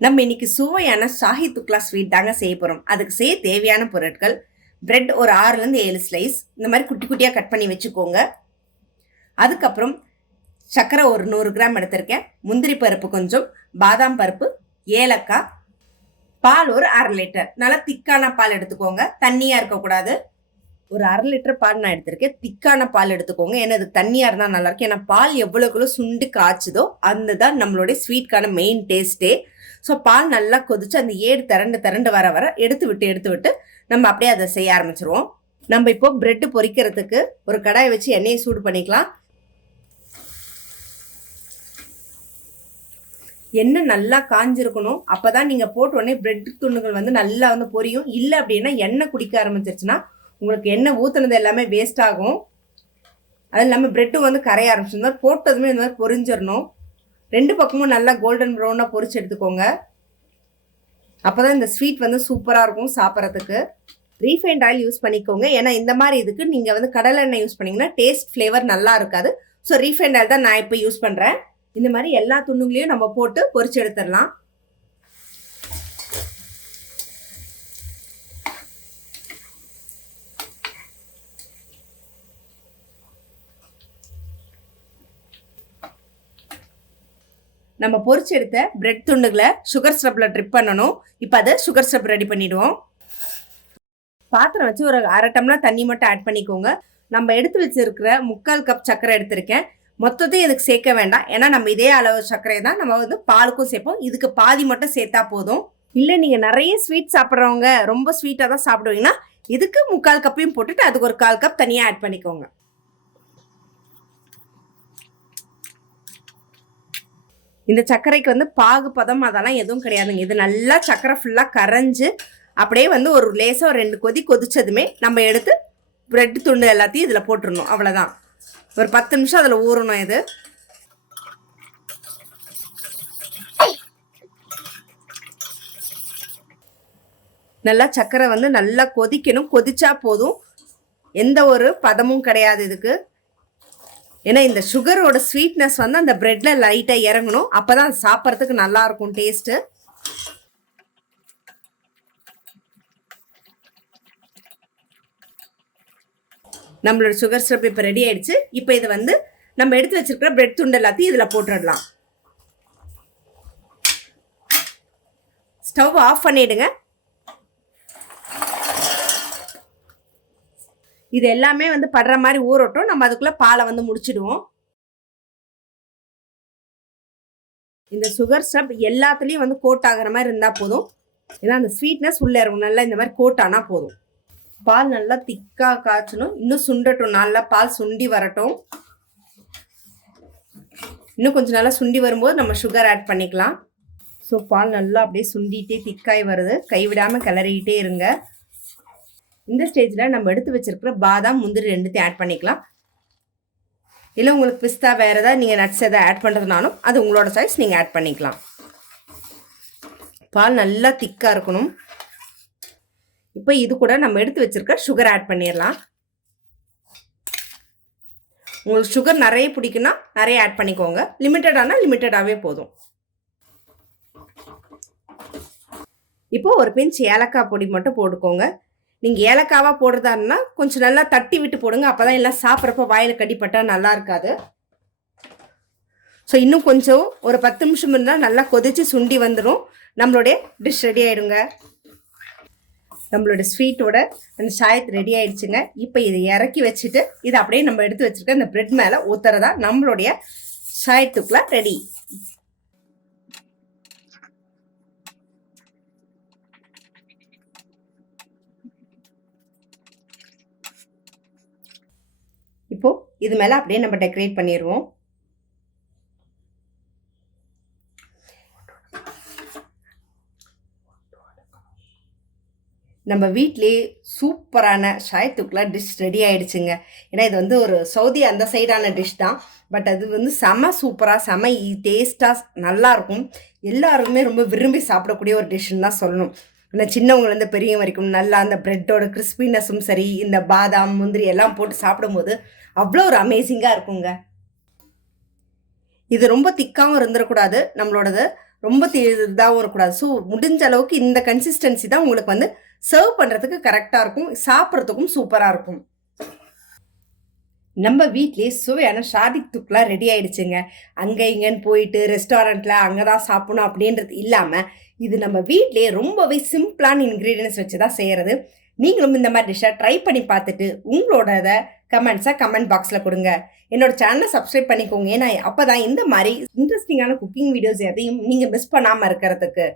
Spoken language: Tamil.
நம்ம இன்னைக்கு சுவையான ஷாஹி துக்லா ஸ்வீட் தாங்க செய்ய போகிறோம் அதுக்கு செய்ய தேவையான பொருட்கள் பிரெட் ஒரு ஆறுலேருந்து ஏழு ஸ்லைஸ் இந்த மாதிரி குட்டி குட்டியாக கட் பண்ணி வச்சுக்கோங்க. அதுக்கப்புறம் சர்க்கரை ஒரு நூறு கிராம் எடுத்திருக்கேன். முந்திரி பருப்பு கொஞ்சம் பாதாம் பருப்பு ஏலக்காய் பால் ஒரு அரை லிட்டர். நல்லா திக்கான பால் எடுத்துக்கோங்க. தண்ணியாக இருக்கக்கூடாது. ஒரு அரை லிட்டர் பால் நான் எடுத்திருக்கேன். திக்கான பால் எடுத்துக்கோங்க. ஏன்னா அது தண்ணியாக இருந்தால் நல்லாயிருக்கும் ஏன்னா பால் எவ்வளோக்குள்ள சுண்டு காய்ச்சுதோ அந்த தான் நம்மளுடைய ஸ்வீட்கான மெயின் டேஸ்ட்டே ஸோ பால் நல்லா கொதிச்சு அந்த ஏடு திரண்டு திரண்டு வர வர எடுத்து விட்டு எடுத்து விட்டு நம்ம அப்படியே அதை செய்ய ஆரம்பிச்சிருவோம். நம்ம இப்போ பிரெட்டு பொரிக்கிறதுக்கு ஒரு கடாயை வச்சு எண்ணெயை சூடு பண்ணிக்கலாம். எண்ணெய் நல்லா காஞ்சிருக்கணும். அப்பதான் நீங்கள் போட்ட உடனே பிரெட் துண்டுகள் வந்து நல்லா வந்து பொரியும். இல்லை அப்படின்னா எண்ணெய் குடிக்க ஆரம்பிச்சிருச்சுன்னா உங்களுக்கு எண்ணெய் ஊற்றுனது எல்லாமே வேஸ்ட் ஆகும். அது இல்லாமல் பிரெட்டும் வந்து கரைய ஆரம்பிச்சு இந்த மாதிரி போட்டதுமே இந்த மாதிரி பொரிஞ்சிடணும் ரெண்டு பக்கமும் நல்லா கோல்டன் ப்ரௌனாக பொரிச்சு எடுத்துக்கோங்க. அப்போ தான் இந்த ஸ்வீட் வந்து சூப்பராக இருக்கும் சாப்பிட்றதுக்கு. ரீஃபைண்ட் ஆயில் யூஸ் பண்ணிக்கோங்க. ஏன்னா இந்த மாதிரி இதுக்கு நீங்கள் வந்து கடலை எண்ணெய் யூஸ் பண்ணிங்கன்னா டேஸ்ட் ஃப்ளேவர் நல்லா இருக்காது. ஸோ ரீஃபைண்ட் ஆயில் தான் நான் இப்போ யூஸ் பண்ணுறேன் இந்த மாதிரி எல்லா துண்டுங்களையும் நம்ம போட்டு பொறிச்சு எடுத்துடலாம். நம்ம பொறிச்சு எடுத்த பிரெட் துண்டுகளை சுகர் ஸ்டப்பில் ட்ரிப் பண்ணணும். இப்போ அதை சுகர் ஸ்டப் ரெடி பண்ணிடுவோம். பாத்திரம் வச்சு ஒரு அரை டம்ளர் தண்ணி மட்டும் ஆட் பண்ணிக்கோங்க. நம்ம எடுத்து வச்சுருக்கிற முக்கால் கப் சர்க்கரை எடுத்திருக்கேன். மொத்தத்தையும் இதுக்கு சேர்க்க வேண்டாம். ஏன்னா நம்ம இதே அளவு சர்க்கரை தான் நம்ம வந்து பாலுக்கும் சேர்ப்போம். இதுக்கு பாதி மட்டும் சேர்த்தா போதும். இல்லை நீங்கள் நிறைய ஸ்வீட் சாப்பிட்றவங்க ரொம்ப ஸ்வீட்டாக தான் சாப்பிடுவீங்கன்னா இதுக்கு முக்கால் கப்பையும் போட்டுட்டு அதுக்கு ஒரு கால் கப் தனியாக ஆட் பண்ணிக்கோங்க. இந்த சர்க்கரைக்கு வந்து பாகு பதம் அதெல்லாம் எதுவும் கிடையாதுங்க. இது நல்லா சர்க்கரை ஃபுல்லாக கரைஞ்சு அப்படியே வந்து ஒரு லேசாக ஒரு ரெண்டு கொதி கொதிச்சதுமே நம்ம எடுத்து ப்ரெட் துண்டு எல்லாத்தையும் இதில் போட்டுடணும் அவ்வளோதான் ஒரு பத்து நிமிஷம் அதில் ஊறணும் இது. நல்லா சர்க்கரை வந்து நல்லா கொதிக்கணும். கொதிச்சா போதும். எந்த ஒரு பதமும் கிடையாது இதுக்கு. ஏன்னா இந்த சுகரோட ஸ்வீட்னஸ் வந்து அந்த பிரெட்ல லைட்டாக இறங்கணும். அப்பதான் தான் சாப்பிட்றதுக்கு நல்லா இருக்கும் டேஸ்ட்டு நம்மளோட சுகர் சிரப் இப்போ ரெடி ஆயிடுச்சு. இப்போ இதை வந்து நம்ம எடுத்து வச்சிருக்கிற பிரெட் துண்டு எல்லாத்தையும் இதில் போட்டுடலாம். ஸ்டவ் ஆஃப் பண்ணிடுங்க. இது எல்லாமே வந்து படுற மாதிரி ஊறட்டும். நம்ம அதுக்குள்ள பாலை வந்து முடிச்சிடுவோம். இந்த சுகர் ஸ்டப் எல்லாத்துலேயும் வந்து கோட் ஆகிற மாதிரி இருந்தால் போதும். ஏன்னா அந்த ஸ்வீட்னஸ் உள்ளே இருக்கும். நல்லா இந்த மாதிரி கோட் ஆனால் போதும். பால் நல்லா திக்காக காய்ச்சணும். இன்னும் சுண்டட்டும். நல்லா பால் சுண்டி வரட்டும். இன்னும் கொஞ்சம் நல்லா சுண்டி வரும்போது நம்ம சுகர் ஆட் பண்ணிக்கலாம். ஸோ பால் நல்லா அப்படியே சுண்டிகிட்டே திக்காய் வருது. கைவிடாமல் கிளறிக்கிட்டே இருங்க. இந்த ஸ்டேஜில் நம்ம எடுத்து வச்சுருக்கிற பாதாம் முந்திரி ரெண்டுத்தையும் ஆட் பண்ணிக்கலாம். இல்லை உங்களுக்கு பிஸ்தா வேறு ஏதாவது நீங்கள் நட்ஸ் எதாவது ஆட் பண்ணுறதுனாலும் அது உங்களோட சாய்ஸ் நீங்கள் ஆட் பண்ணிக்கலாம். பால் நல்லா திக்காக இருக்கணும். இப்போ இது கூட நம்ம எடுத்து வச்சுருக்க சுகர் ஆட் பண்ணிடலாம். உங்களுக்கு சுகர் நிறைய பிடிக்குன்னா நிறைய ஆட் பண்ணிக்கோங்க. லிமிட்டடானால் லிமிட்டடாகவே போதும். இப்போ ஒரு பிஞ்ச் ஏலக்காய் பொடி மட்டும் போட்டுக்கோங்க. நீங்கள் ஏலக்காவாக போடுறதா கொஞ்சம் நல்லா தட்டி விட்டு போடுங்க. அப்போ தான் எல்லாம் சாப்பிட்றப்ப வாயில் கடிப்பட்டால் நல்லா இருக்காது. ஸோ இன்னும் கொஞ்சம் ஒரு பத்து நிமிஷம் இருந்தால் நல்லா கொதிச்சு சுண்டி வந்துடும் நம்மளுடைய டிஷ் ரெடி ஆயிடுங்க. நம்மளோட ஸ்வீட்டோட அந்த சாயத்து ரெடி ஆயிடுச்சுங்க. இப்போ இதை இறக்கி வச்சுட்டு இதை அப்படியே நம்ம எடுத்து வச்சுருக்க இந்த பிரெட் மேலே ஊற்றுறதா நம்மளுடைய சாயத்துக்குலாம் ரெடி இப்போ இது மேலே அப்படியே நம்ம டெக்கரேட் பண்ணிடுவோம் நம்ம வீட்லேயே சூப்பரான ஷாயத்துக்குள்ள டிஷ் ரெடி ஆயிடுச்சுங்க. ஏன்னா இது வந்து ஒரு சவுதி அந்த சைடான டிஷ் தான். பட் அது வந்து செம சூப்பராக செம டேஸ்ட்டாக நல்லாயிருக்கும். எல்லாருமே ரொம்ப விரும்பி சாப்பிடக்கூடிய ஒரு டிஷ்ஷுன்னு தான் சொல்லணும். ஆனால் சின்னவங்கலேருந்து பெரிய வரைக்கும் நல்லா அந்த ப்ரெட்டோட கிறிஸ்பினஸும் சரி இந்த பாதாம் முந்திரி எல்லாம் போட்டு சாப்பிடும்போது அவ்வளோ ஒரு அமேசிங்காக இருக்குங்க. இது ரொம்ப திக்காகவும் இருந்துடக்கூடாது நம்மளோடது ரொம்ப இதாகவும் இருக்கக்கூடாது. ஸோ முடிஞ்ச அளவுக்கு இந்த கன்சிஸ்டன்சி தான் உங்களுக்கு வந்து சர்வ் பண்ணுறதுக்கு கரெக்டாக இருக்கும் சாப்பிட்றதுக்கும் சூப்பராக இருக்கும். நம்ம வீட்லேயே சுவையான ஷாதிக் துக்லாம் ரெடி ஆயிடுச்சுங்க. அங்கே இங்கேன்னு போயிட்டு ரெஸ்டாரண்ட்டில் அங்கே தான் சாப்பிடணும் அப்படின்றது இல்லாமல் இது நம்ம வீட்லேயே ரொம்பவே சிம்பிளான இன்க்ரீடியன்ஸ் வச்சு தான் செய்கிறது நீங்களும் இந்த மாதிரி டிஷ்ஷை ட்ரை பண்ணி பார்த்துட்டு உங்களோட கமெண்ட்ஸை கமெண்ட் பாக்ஸில் கொடுங்க. என்னோட சேனலை சப்ஸ்கிரைப் பண்ணிக்கோங்க. ஏன்னா அப்போ தான் இந்த மாதிரி இன்ட்ரெஸ்டிங்கான குக்கிங் வீடியோஸ் எதையும் நீங்கள் மிஸ் பண்ணாமல் இருக்கிறதுக்கு.